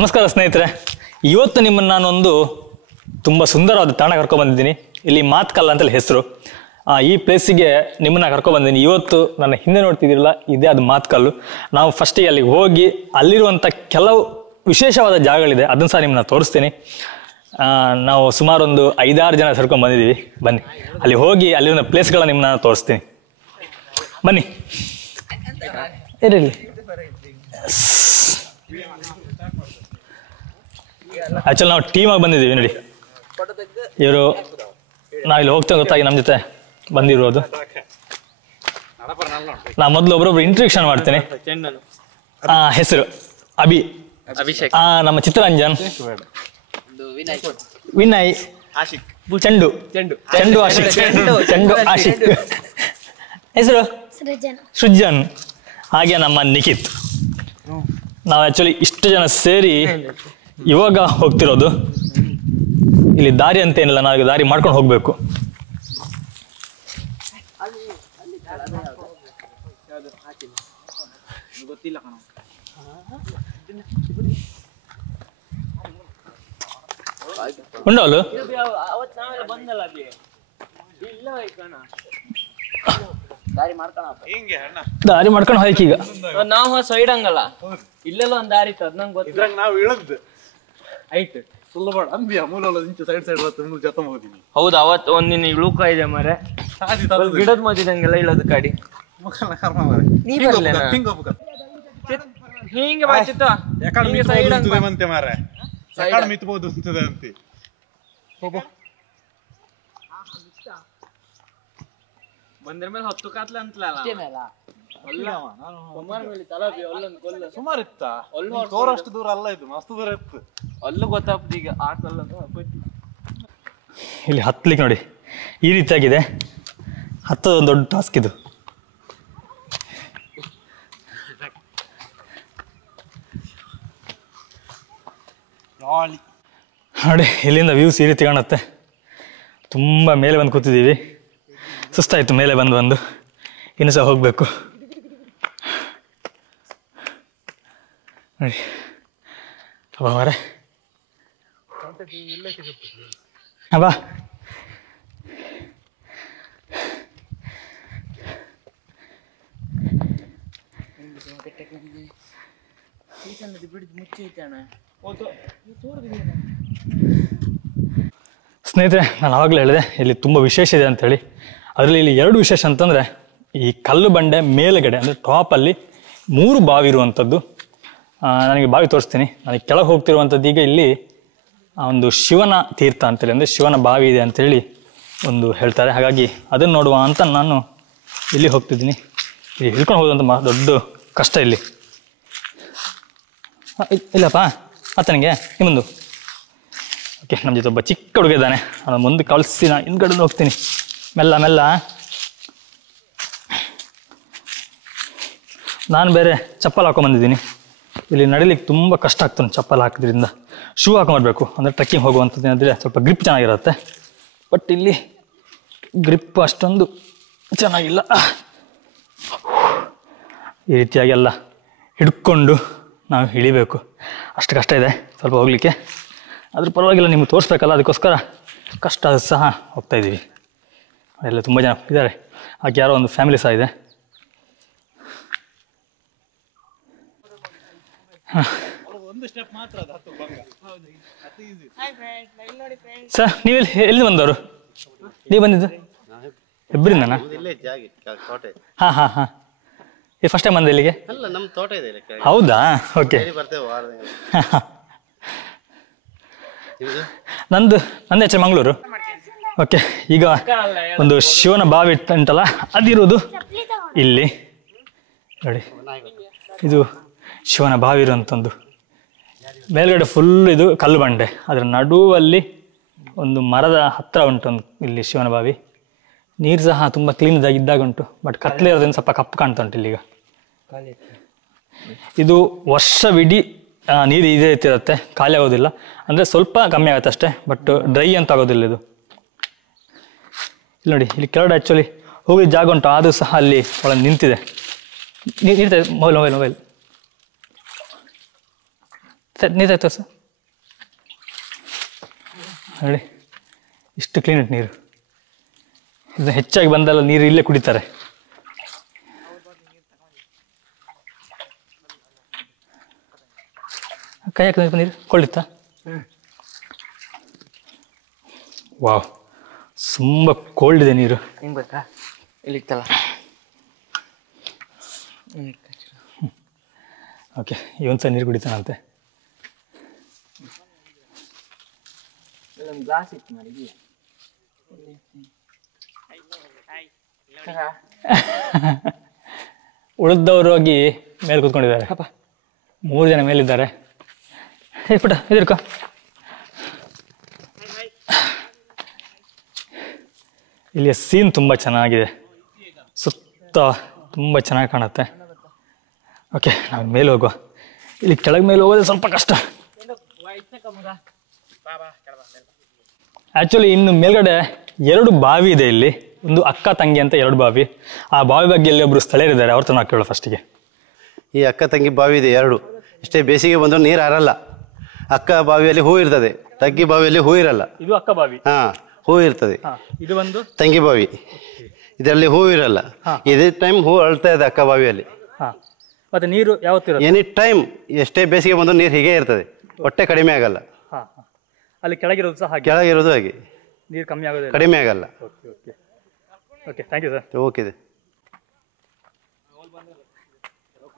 ನಮಸ್ಕಾರ ಸ್ನೇಹಿತರೆ, ಇವತ್ತು ನಿಮ್ಮನ್ನು ನಾನೊಂದು ತುಂಬ ಸುಂದರವಾದ ತಾಣ ಕರ್ಕೊಂಡ್ಬಂದಿದ್ದೀನಿ. ಇಲ್ಲಿ ಮಾತ್ಕಲ್ ಅಂತೇಳಿ ಹೆಸರು. ಈ ಪ್ಲೇಸಿಗೆ ನಿಮ್ಮನ್ನ ಕರ್ಕೊಂಡ್ಬಂದಿದ್ದೀನಿ. ಇವತ್ತು ನನ್ನ ಹಿಂದೆ ನೋಡ್ತಿದ್ದೀರಲ್ಲ, ಇದೇ ಅದು ಮಾತ್ಕಲ್ಲು. ನಾವು ಫಸ್ಟಿಗೆ ಅಲ್ಲಿಗೆ ಹೋಗಿ ಅಲ್ಲಿರುವಂಥ ಕೆಲವು ವಿಶೇಷವಾದ ಜಾಗಗಳಿದೆ, ಅದನ್ನು ಸಹ ನಿಮ್ಮನ್ನ ತೋರಿಸ್ತೀನಿ. ನಾವು ಸುಮಾರು ಒಂದು 5-6 ಜನ ಸೇರ್ಕೊಂಡು ಬಂದಿದ್ದೀವಿ. ಬನ್ನಿ ಅಲ್ಲಿ ಹೋಗಿ ಅಲ್ಲಿರೋ ಪ್ಲೇಸ್ಗಳನ್ನ ನಿಮ್ಮನ್ನ ತೋರಿಸ್ತೀನಿ. ಬನ್ನಿ ಇರಲಿ. ಆಕ್ಚುಲಿ ನಾವು ಟೀಮಾಗಿ ಬಂದಿದ್ದೀವಿ ನೋಡಿ. ಇವರು ನಾವಿಲ್ಲಿ ಹೋಗ್ತಾ ಗೊತ್ತಾಗಿ ನಮ್ಮ ಜೊತೆ ಬಂದಿರೋದು. ನಾ ಮೊದಲು ಒಬ್ಬರೊಬ್ರು ಇಂಟ್ರೊಡಕ್ಷನ್ ಮಾಡ್ತೇನೆ. ಹೆಸರು ಅಭಿಷೇಕ್, ನಮ್ಮ ಚಿತ್ತರಂಜನ್, ವಿನಯ್, ಚೆಂಡು ಆಶಿಕ್, ಹೆಸರು ಸೃಜನ್, ಹಾಗೆ ನಮ್ಮ ನಿಖಿತ್. ನಾವು ಆಕ್ಚುಲಿ ಇಷ್ಟು ಜನ ಸೇರಿ ಇವಾಗ ಹೋಗ್ತಿರೋದು. ಇಲ್ಲಿ ದಾರಿ ಅಂತ ಏನಿಲ್ಲ, ನಾವೀಗ ದಾರಿ ಮಾಡ್ಕೊಂಡು ಹೋಗ್ಬೇಕು. ಉಂಡವಲು ದಾರಿ ಮಾಡ್ಕೊಂಡು ಹೋಯ್ಕ. ಈಗ ನಾವು ಸೈಡ್ ಹಂಗಲ್ಲ, ಇಲ್ಲೆಲ್ಲ ಒಂದ್ ದಾರಿ ಇತ್ತು, ಅದ್ ನಂಗೆ ಗೊತ್ತಿಲ್ಲ. ನಾವು ಇಳದ್ ಆಯ್ತು ಹೌದು. ಅವತ್ ಒಂದಿನ ಇಳುಕ ಇದೆ ಮರೆ, ಗಿಡದ ಮಧ್ಯದಂಗೆಲ್ಲ ಇಳದ ಗಾಡಿ ಹಿಂಗೆ ಬಾಚಿತ್ತು ಬಂದ್ರ ಮೇಲೆ 10 ಕಾತ್ಲೆ ಅಂತಲಲ್ಲ ಸುಮಾರು ಇತ್ತ. ತೋರಷ್ಟು ದೂರ ಅಲ್ಲ, ಇದು ಮಸ್ತ್ ದೂರ ಇತ್ತು. ಅಲ್ಲೂ ಗೊತ್ತಾಗ್ತದೆ ಈಗ ಆ ಕಲ್ಲ. ಇಲ್ಲಿ ಹತ್ಲಿಕ್ಕೆ ನೋಡಿ ಈ ರೀತಿಯಾಗಿದೆ. ಹತ್ತದ ದೊಡ್ಡ ಟಾಸ್ಕ್ ಇದು. ನೋಡಿ ಇಲ್ಲಿಂದ ವ್ಯೂಸ್ ಈ ರೀತಿ ಕಾಣುತ್ತೆ. ತುಂಬ ಮೇಲೆ ಬಂದು ಕೂತಿದ್ದೀವಿ, ಸುಸ್ತಾಯಿತು ಮೇಲೆ ಬಂದು ಇನ್ನು ಸಹ ಹೋಗಬೇಕು ನೋಡಿ. ಅಬ್ಬಾ ಮಾರೆ, ಅಬ್ಬಾ ಸ್ನೇಹಿತರೆ, ನಾನು ಆವಾಗಲೇ ಹೇಳಿದೆ ಇಲ್ಲಿ ತುಂಬ ವಿಶೇಷ ಇದೆ ಅಂಥೇಳಿ. ಅದರಲ್ಲಿ ಇಲ್ಲಿ 2 ವಿಶೇಷ ಅಂತಂದರೆ, ಈ ಕಲ್ಲು ಬಂಡೆ ಮೇಲುಗಡೆ ಅಂದರೆ ಟಾಪಲ್ಲಿ 3 ಬಾವಿ ಇರುವಂಥದ್ದು. ನನಗೆ ಬಾವಿ ತೋರಿಸ್ತೀನಿ. ನನಗೆ ಕೆಳಗೆ ಹೋಗ್ತಿರುವಂಥದ್ದು ಈಗ ಇಲ್ಲಿ ಒಂದು ಶಿವನ ತೀರ್ಥ ಅಂತೇಳಿ, ಅಂದರೆ ಶಿವನ ಬಾವಿ ಇದೆ ಅಂಥೇಳಿ ಒಂದು ಹೇಳ್ತಾರೆ. ಹಾಗಾಗಿ ಅದನ್ನು ನೋಡುವ ಅಂತ ನಾನು ಇಲ್ಲಿ ಹೋಗ್ತಿದ್ದೀನಿ. ಇಲ್ಲಿ ಹಿಡ್ಕೊಂಡು ಹೋಗುವಂಥ ದೊಡ್ಡ ಕಷ್ಟ ಇಲ್ಲಿ. ಇಲ್ಲಪ್ಪ ನನಗೆ ನಿಮ್ಮೊಂದು ಓಕೆ. ನಮ್ಮ ಜೊತೆ ಒಬ್ಬ ಚಿಕ್ಕ ಹುಡುಗ ಇದ್ದಾನೆ, ಅದನ್ನು ಮುಂದೆ ಕಳಿಸಿ ನಾನು ಹಿಂದ್ಗಡೆ ಹೋಗ್ತೀನಿ ಮೆಲ್ಲ ಮೆಲ್ಲ. ನಾನು ಬೇರೆ ಚಪ್ಪಲ್ ಹಾಕೊಂಬಂದಿದ್ದೀನಿ. ಇಲ್ಲಿ ನಡಿಲಿಕ್ಕೆ ತುಂಬ ಕಷ್ಟ ಆಗ್ತಾನೆ ಚಪ್ಪಲ್ ಹಾಕಿದ್ರಿಂದ. ಶೂ ಹಾಕೊಂಬರ್ಬೇಕು, ಅಂದರೆ ಟ್ರೆಕ್ಕಿಂಗ್ ಹೋಗುವಂಥದ್ದು ಏನಾದರೆ ಸ್ವಲ್ಪ ಗ್ರಿಪ್ ಚೆನ್ನಾಗಿರುತ್ತೆ. ಬಟ್ ಇಲ್ಲಿ ಗ್ರಿಪ್ ಅಷ್ಟೊಂದು ಚೆನ್ನಾಗಿಲ್ಲ. ಈ ರೀತಿಯಾಗಿ ಎಲ್ಲ ಹಿಡ್ಕೊಂಡು ನಾವು ಇಳಿಬೇಕು, ಅಷ್ಟು ಕಷ್ಟ ಇದೆ ಸ್ವಲ್ಪ ಹೋಗಲಿಕ್ಕೆ. ಅದ್ರ ಪರವಾಗಿಲ್ಲ, ನಿಮ್ಗೆ ತೋರಿಸ್ಬೇಕಲ್ಲ, ಅದಕ್ಕೋಸ್ಕರ ಕಷ್ಟ ಸಹ ಹೋಗ್ತಾಯಿದ್ದೀವಿ. ಎಲ್ಲ ತುಂಬ ಜನ ಇದ್ದಾರೆ, ಹಾಗೆ ಯಾರೋ ಒಂದು ಫ್ಯಾಮಿಲಿ ಸಹ ಇದೆ. ಸರ್, ನೀವೆಲ್ಲಿ ಎಲ್ಲಿ ಬಂದವರು? ನೀವು ಬಂದಿದ್ದು ಹೆಬ್ರಿಯಿಂದನಾ? ಹಾಂ. ಈ ಫಸ್ಟ್ ಟೈಮ್ ಬಂದ ಇಲ್ಲಿಗೆ? ಹೌದಾ, ಓಕೆ. ನಂದು ಆಚೆ ಮಂಗಳೂರು. ಓಕೆ. ಈಗ ಒಂದು ಶಿವನ ಬಾವಿ ಉಂಟಲ್ಲ, ಅದಿರೋದು ಇಲ್ಲಿ ನೋಡಿ. ಇದು ಶಿವನ ಬಾವಿ ಇರುವಂಥದ್ದು. ಮೇಲ್ಗಡೆ ಫುಲ್ ಇದು ಕಲ್ಲು ಬಂಡೆ, ಅದರ ನಡುವಲ್ಲಿ ಒಂದು ಮರದ ಹತ್ತಿರ ಉಂಟು ಇಲ್ಲಿ ಶಿವನ ಬಾವಿ. ನೀರು ಸಹ ತುಂಬ ಕ್ಲೀನ್ದಾಗಿ ಇದ್ದಾಗ ಉಂಟು, ಬಟ್ ಕತ್ಲೆ ಇರೋದ್ರಿಂದ ಸ್ವಲ್ಪ ಕಪ್ಪು ಕಾಣ್ತಾ ಉಂಟು ಇಲ್ಲಿಗ. ಇದು ವರ್ಷವಿಡೀ ನೀರು ಇದೇ ರೀತಿ ಇರುತ್ತೆ, ಖಾಲಿ ಆಗೋದಿಲ್ಲ. ಅಂದರೆ ಸ್ವಲ್ಪ ಕಮ್ಮಿ ಆಗುತ್ತೆ ಅಷ್ಟೇ, ಬಟ್ ಡ್ರೈ ಅಂತ ಆಗೋದಿಲ್ಲ ಇದು. ಇಲ್ಲಿ ನೋಡಿ, ಇಲ್ಲಿ ಕೆಳಗಡೆ ಆ್ಯಕ್ಚುಲಿ ಹೋಗಿ ಜಾಗ ಉಂಟು, ಆದರೂ ಸಹ ಅಲ್ಲಿ ಒಳಗೆ ನಿಂತಿದೆ. ನಿಂತಿದೆ ಮೊಬೈಲ್ ನೀರು ಆಯ್ತು ಸರ್ ನೋಡಿ ಇಷ್ಟು ಕ್ಲೀನ್ ಇಟ್ಟು ನೀರು. ಇದು ಹೆಚ್ಚಾಗಿ ಬಂದಲ್ಲ ನೀರು ಇಲ್ಲೇ ಕುಡಿತಾರೆ. ಕೈ ಹಾಕಿದ ನೀರು ಕೊಳ್ಳಿತ್ತಾ? ವಾವ್, ತುಂಬ ಕೋಲ್ಡ್ ಇದೆ ನೀರು. ಹಿಂಗೆ ಬೇಕಾ? ಇಲ್ಲಿತ್ತಲ್ಲ. ಓಕೆ, ಇವನ್ ಸಹ ನೀರು ಕುಡಿತಾನಂತೆ. ಗ್ಲಾಸ್ ಇತ್ತು ಮಾಡಿ. ಉಳಿದವರು ಹೋಗಿ ಮೇಲೆ ಕೂತ್ಕೊಂಡಿದ್ದಾರೆ. 3 ಜನ ಮೇಲಿದ್ದಾರೆ. ಹೇ ಪುಟ ಎದುರ್ಕೋ. ಇಲ್ಲಿಯ ಸೀನ್ ತುಂಬ ಚೆನ್ನಾಗಿದೆ, ಸುತ್ತ ತುಂಬ ಚೆನ್ನಾಗಿ ಕಾಣುತ್ತೆ. ಓಕೆ, ನಾವು ಮೇಲೆ ಹೋಗುವ. ಇಲ್ಲಿ ಕೆಳಗೆ ಮೇಲೆ ಹೋಗೋದು ಸ್ವಲ್ಪ ಕಷ್ಟ. ಆ್ಯಕ್ಚುಲಿ ಇನ್ನು ಮೇಲ್ಗಡೆ 2 ಬಾವಿ ಇದೆ ಇಲ್ಲಿ. ಒಂದು ಅಕ್ಕ ತಂಗಿ ಅಂತ 2 ಬಾವಿ. ಆ ಬಾವಿ ಬಗ್ಗೆ ಇಲ್ಲಿ ಒಬ್ರು ಸ್ಥಳೀಯರಿದ್ದಾರೆ, ಅವ್ರ ತನಕ ಕೇಳೋ ಫಸ್ಟಿಗೆ. ಈ ಅಕ್ಕ ತಂಗಿ ಬಾವಿ ಇದೆ 2. ಇಷ್ಟೇ ಬೇಸಿಗೆ ಬಂದರೂ ನೀರು ಹಾರಲ್ಲ. ಅಕ್ಕ ಬಾವಿಯಲ್ಲಿ ಹೂ ಇರ್ತದೆ, ತಂಗಿ ಬಾವಿಯಲ್ಲಿ ಹೂ ಇರಲ್ಲ. ಇದು ಅಕ್ಕ ಬಾವಿ. ಹೂ ಇರ್ತದೆ. ಇದು ಒಂದು ತಂಗಿ ಬಾವಿ, ಇದರಲ್ಲಿ ಹೂ ಇರಲ್ಲ. ಇದೇ ಟೈಮ್ ಹೂ ಅಳ್ತಾ ಇದೆ ಅಕ್ಕ ಬಾವಿಯಲ್ಲಿ. ಮತ್ತೆ ನೀರು ಯಾವತ್ತಿರುತ್ತೆ? ಎನಿ ಟೈಮ್, ಎಷ್ಟೇ ಬೇಸಿಗೆ ಬಂದರೂ ನೀರು ಹೀಗೆ ಇರ್ತದೆ, ಹೊಟ್ಟೆ ಕಡಿಮೆ ಆಗಲ್ಲ. ಅಲ್ಲಿ ಕೆಳಗಿರೋದು ಸಹ ಹಾಗೆ? ಕೆಳಗಿರೋದು ಹಾಗೆ, ನೀರು ಕಮ್ಮಿ ಆಗೋದಿಲ್ಲ, ಕಡಿಮೆ ಆಗಲ್ಲ. Okay, thank you sir. Okay.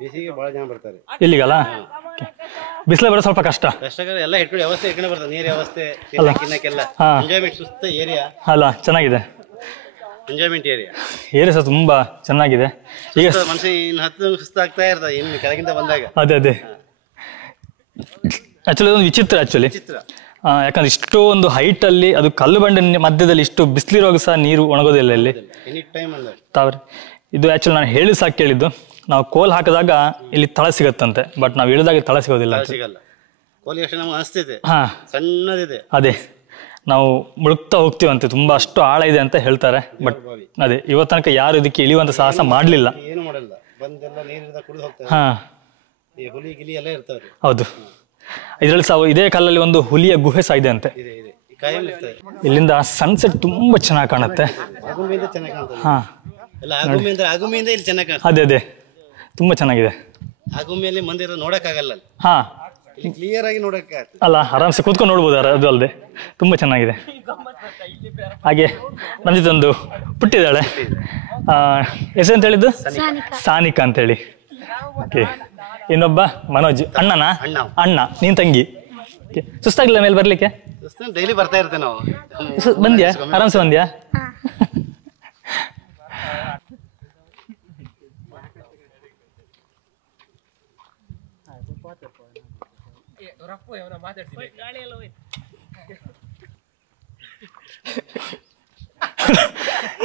ಬೇಸಿಗೆ ಭಾಳ ಜನ ಬರ್ತಾರೆ ಇಲ್ಲಿಗಲ್ಲ. ಬಿಸಿಲು ಬರೋ ಸ್ವಲ್ಪ ಕಷ್ಟ. ಎಲ್ಲ ಇಟ್ಕೊಂಡು ವ್ಯವಸ್ಥೆ ಇಟ್ಕೊಂಡು ಬರ್ತಾರೆ, ನೀರು ವ್ಯವಸ್ಥೆ, ತಿನ್ನಕ್ಕೆಲ್ಲ ಎಂಜಾಯ್ಮೆಂಟ್. ಸುತ್ತ ಏರಿಯಾ ಅಲ್ಲ, ಚೆನ್ನಾಗಿದೆ. ಎಂಜಾಯ್ಮೆಂಟ್ ಏರಿಯಾ ಸಹ ತುಂಬಾ ಚೆನ್ನಾಗಿದೆ. ಈಗ ಮನುಷ್ಯ ಇನ್ನು 10 ನಿಮಿಷ ಸುಸ್ತಾಗ್ತಾ ಇರ್ತದೆ ಇನ್ನು ಕೆಳಗಿಂದ ಬಂದಾಗ. ಅದೇ ಆಕ್ಚುಲಿ ಒಂದು ವಿಚಿತ್ರ. ಯಾಕಂದ್ರೆ ಇಷ್ಟು ಒಂದು ಹೈಟ್ ಅಲ್ಲಿ, ಅದು ಕಲ್ಲು ಬಂಡೆ ಮಧ್ಯದಲ್ಲಿ ಇಷ್ಟು ಬಿಸಿಲಿರುವಾಗ ಸಹ ನೀರು ಒಣಗೋದಿಲ್ಲ ಇಲ್ಲಿ. ಇದು ಆಕ್ಚುಲಿ ನಾನು ಹೇಳಿ ಸಾಕು ಕೇಳಿದ್ದು. ನಾವು ಕೋಲ್ ಹಾಕಿದಾಗ ಇಲ್ಲಿ ತಳ ಸಿಗತ್ತಂತೆ, ಬಟ್ ನಾವು ಇಳಿದಾಗ ತಳ ಸಿಗೋದಿಲ್ಲ. ಅದೇ ನಾವು ಮುಳುಗ್ತಾ ಹೋಗ್ತೀವಂತೆ, ತುಂಬಾ ಅಷ್ಟು ಆಳ ಇದೆ ಅಂತ ಹೇಳ್ತಾರೆ. ಬಟ್ ಅದೇ ಇವತ್ತು ತನಕ ಯಾರು ಇದಕ್ಕೆ ಇಳಿಯುವಂತ ಸಾಹಸ ಮಾಡ್ಲಿಲ್ಲ. ಹೌದು, ಇದರಲ್ಲಿ ಸಹ ಇದೇ ಕಾಲಲ್ಲಿ ಒಂದು ಹುಲಿಯ ಗುಹೆ ಸಹ ಇದೆ ಅಂತೆ. ಇಲ್ಲಿಂದ ಸನ್ಸೆಟ್ ತುಂಬಾ ಚೆನ್ನಾಗಿ ಕಾಣುತ್ತೆ. ಅದೇ ತುಂಬಾ ಚೆನ್ನಾಗಿದೆ. ಕ್ಲಿಯರ್ ಆಗಿ ನೋಡಕ್ಕೆ ಅಲ್ಲ, ಆರಾಮ್ಸೆ ಕೂತ್ಕೊಂಡು ನೋಡ್ಬೋದು. ಅದು ಅಲ್ಲದೆ ತುಂಬಾ ಚೆನ್ನಾಗಿದೆ. ಹಾಗೆ ನಮ್ಮ ಜೊತೆ ಒಂದು ಪುಟ್ಟಿದ್ದಾಳೆ. ಹೆಸರು ಅಂತ ಹೇಳಿದ್ದು ಸಾನಿಕಾ ಅಂತ ಹೇಳಿ. ಓಕೆ, ಇನ್ನೊಬ್ಬ ಮನೋಜ್. ಅಣ್ಣ, ನೀನ್ ತಂಗಿ. ಸುಸ್ತಾಗಿಲ್ಲ ಮೇಲೆ ಬರ್ಲಿಕ್ಕೆ? ಡೈಲಿ ಬರ್ತಾ ಇರ್ತೇವೆ ನಾವು. ಬಂದ್ಯಾ? ಆರಾಮ್ಸೆ ಬಂದ್ಯಾ?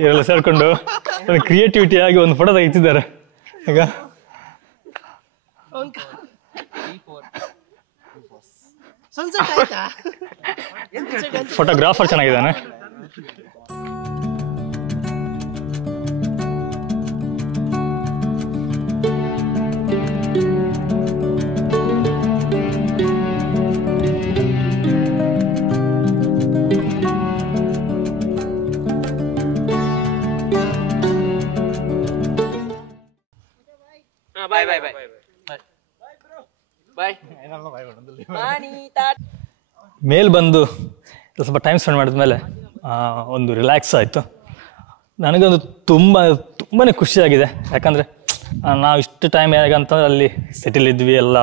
ಇವರೆಲ್ಲ ಸೇರ್ಕೊಂಡು ಒಂದು ಕ್ರಿಯೇಟಿವಿಟಿ ಆಗಿ ಒಂದು ಫೋಟೋ ತೆಗಿತಿದ್ದಾರೆ. ಈಗ ಫೋಟೋಗ್ರಾಫರ್ ಚೆನ್ನಾಗಿದ್ದಾನೆ. ಮೇಲ್ ಬಂದು ಸ್ವಲ್ಪ ಟೈಮ್ ಸ್ಪೆಂಡ್ ಮಾಡಿದ್ಮೇಲೆ ಒಂದು ರಿಲ್ಯಾಕ್ಸ್ ಆಯಿತು. ನನಗೊಂದು ತುಂಬಾ ಖುಷಿಯಾಗಿದೆ. ಯಾಕಂದರೆ ನಾವು ಇಷ್ಟು ಟೈಮ್ ಹೇಗಂತಂದ್ರೆ ಅಲ್ಲಿ ಸೆಟಲ್ ಇದ್ವಿ, ಎಲ್ಲ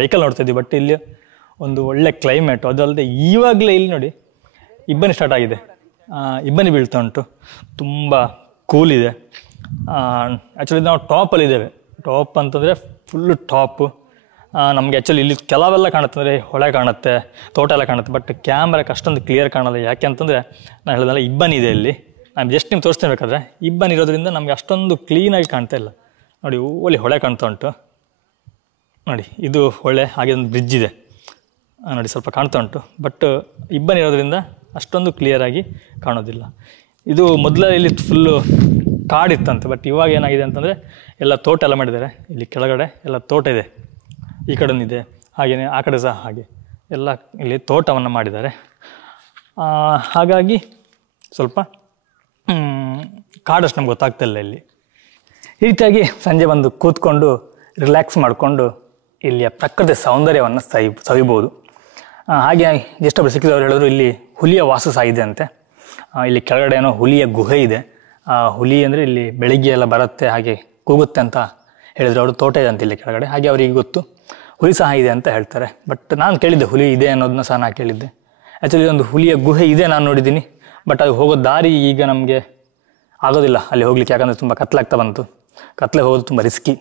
ವೆಹಿಕಲ್ ನೋಡ್ತಿದ್ವಿ. ಬಟ್ ಇಲ್ಲಿ ಒಂದು ಒಳ್ಳೆ ಕ್ಲೈಮೇಟು. ಅದಲ್ಲದೆ ಇವಾಗಲೇ ಇಲ್ಲಿ ನೋಡಿ ಇಬ್ಬನಿ ಸ್ಟಾರ್ಟ್ ಆಗಿದೆ, ಇಬ್ಬನಿ ಬೀಳ್ತಾ ಉಂಟು, ತುಂಬ ಕೂಲ್ ಇದೆ. ಆ್ಯಕ್ಚುಲಿ ನಾವು ಟಾಪಲ್ಲಿದ್ದೇವೆ. ಟಾಪ್ ಅಂತಂದರೆ ಫುಲ್ಲು ಟಾಪು. ನಮಗೆ ಆ್ಯಕ್ಚುಲಿ ಇಲ್ಲಿ ಕೆಲವೆಲ್ಲ ಕಾಣುತ್ತೆ, ಅಂದರೆ ಹೊಳೆ ಕಾಣುತ್ತೆ, ತೋಟ ಎಲ್ಲ ಕಾಣುತ್ತೆ. ಬಟ್ ಕ್ಯಾಮ್ರಾಕ್ಕೆ ಅಷ್ಟೊಂದು ಕ್ಲಿಯರ್ ಕಾಣಲ್ಲ. ಯಾಕೆ ಅಂತಂದರೆ ನಾನು ಹೇಳಿದಲ್ಲ, ಇಬ್ಬನಿ ಇದೆ ಇಲ್ಲಿ. ನಾನು ಜಸ್ಟ್ ನಿಮ್ಗೆ ತೋರಿಸ್ತೀನಿ ಬೇಕಾದ್ರೆ. ಇಬ್ಬನಿ ಇರೋದ್ರಿಂದ ನಮಗೆ ಅಷ್ಟೊಂದು ಕ್ಲೀನಾಗಿ ಕಾಣ್ತಾ ಇಲ್ಲ. ನೋಡಿ, ಓಲಿ ಹೊಳೆ ಕಾಣ್ತಾ ಉಂಟು ನೋಡಿ, ಇದು ಹೊಳೆ. ಹಾಗೆ ಒಂದು ಬ್ರಿಡ್ಜ್ ಇದೆ ನೋಡಿ, ಸ್ವಲ್ಪ ಕಾಣ್ತಾ ಉಂಟು. ಬಟ್ ಇಬ್ಬನಿ ಇರೋದ್ರಿಂದ ಅಷ್ಟೊಂದು ಕ್ಲಿಯರಾಗಿ ಕಾಣೋದಿಲ್ಲ. ಇದು ಮೊದಲೇ ಇಲ್ಲಿ ಫುಲ್ಲು ಕಾಡಿತ್ತಂತೆ. ಬಟ್ ಇವಾಗ ಏನಾಗಿದೆ ಅಂತಂದರೆ ಎಲ್ಲ ತೋಟ ಎಲ್ಲ ಮಾಡಿದ್ದಾರೆ. ಇಲ್ಲಿ ಕೆಳಗಡೆ ಎಲ್ಲ ತೋಟ ಇದೆ, ಈ ಕಡೆ ಒಂದಿದೆ, ಹಾಗೆಯೇ ಆ ಕಡೆ ಸಹ ಹಾಗೆ ಎಲ್ಲ ಇಲ್ಲಿ ತೋಟವನ್ನು ಮಾಡಿದ್ದಾರೆ. ಹಾಗಾಗಿ ಸ್ವಲ್ಪ ಕಾಡಷ್ಟು ನಮ್ಗೆ ಗೊತ್ತಾಗ್ತಿಲ್ಲ ಇಲ್ಲಿ. ಈ ರೀತಿಯಾಗಿ ಸಂಜೆ ಬಂದು ಕೂತ್ಕೊಂಡು ರಿಲ್ಯಾಕ್ಸ್ ಮಾಡಿಕೊಂಡು ಇಲ್ಲಿಯ ಪ್ರಕೃತಿ ಸೌಂದರ್ಯವನ್ನು ಸವಿಬೋದು. ಹಾಗೆ ಎಷ್ಟೊಬ್ಬರು ಸಿಕ್ಕಿದವರು ಹೇಳಿದ್ರು ಇಲ್ಲಿ ಹುಲಿಯ ವಾಸ ಸಹ ಇದೆ ಅಂತೆ. ಇಲ್ಲಿ ಕೆಳಗಡೆ ಏನೋ ಹುಲಿಯ ಗುಹೆ ಇದೆ. ಹುಲಿ ಅಂದರೆ ಇಲ್ಲಿ ಬೆಳಿಗ್ಗೆ ಎಲ್ಲ ಬರುತ್ತೆ ಹಾಗೆ ಕೂಗುತ್ತೆ ಅಂತ ಹೇಳಿದ್ರು. ಅವರು ತೋಟ ಇದೆ ಅಂತ ಇಲ್ಲಿ ಕೆಳಗಡೆ. ಹಾಗೆ ಅವರಿಗೆ ಗೊತ್ತು ಹುಲಿ ಸಹ ಇದೆ ಅಂತ ಹೇಳ್ತಾರೆ. ಬಟ್ ನಾನು ಕೇಳಿದ್ದೆ ಹುಲಿ ಇದೆ ಅನ್ನೋದನ್ನ ಸಹ ನಾನು ಕೇಳಿದ್ದೆ. ಆ್ಯಕ್ಚುಲಿ ಒಂದು ಹುಲಿಯ ಗುಹೆ ಇದೆ ನಾನು ನೋಡಿದ್ದೀನಿ. ಬಟ್ ಅದು ಹೋಗೋ ದಾರಿ ಈಗ ನಮಗೆ ಆಗೋದಿಲ್ಲ ಅಲ್ಲಿ ಹೋಗ್ಲಿಕ್ಕೆ, ಯಾಕಂದರೆ ತುಂಬ ಕತ್ಲಾಗ್ತಾ ಬಂತು. ಕತ್ಲೆ ಹೋಗೋದು ತುಂಬ ರಿಸ್ಕಿ.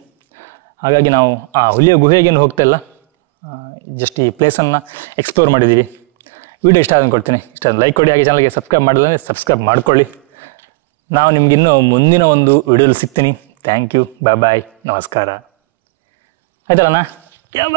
ಹಾಗಾಗಿ ನಾವು ಆ ಹುಲಿಯ ಗುಹೆಗೇನು ಹೋಗ್ತಾ ಇಲ್ಲ, ಜಸ್ಟ್ ಈ ಪ್ಲೇಸನ್ನು ಎಕ್ಸ್ಪ್ಲೋರ್ ಮಾಡಿದ್ದೀವಿ. ವಿಡಿಯೋ ಇಷ್ಟ ಆದ ಕೊಡ್ತೀನಿ. ಇಷ್ಟ ಲೈಕ್ ಕೊಡಿ. ಹಾಗೆ ಚಾನಲ್ಗೆ ಸಬ್ಸ್ಕ್ರೈಬ್ ಮಾಡಿದ್ರೆ ಸಬ್ಸ್ಕ್ರೈಬ್ ಮಾಡ್ಕೊಳ್ಳಿ. ನಾವು ನಿಮಗಿನ್ನೂ ಮುಂದಿನ ಒಂದು ವಿಡಿಯೋಲಿ ಸಿಗ್ತೀನಿ. Thank you. ಬಾಯ್ ನಮಸ್ಕಾರ. ಆಯ್ತಲ್ಲಣ್ಣ? ಯಾ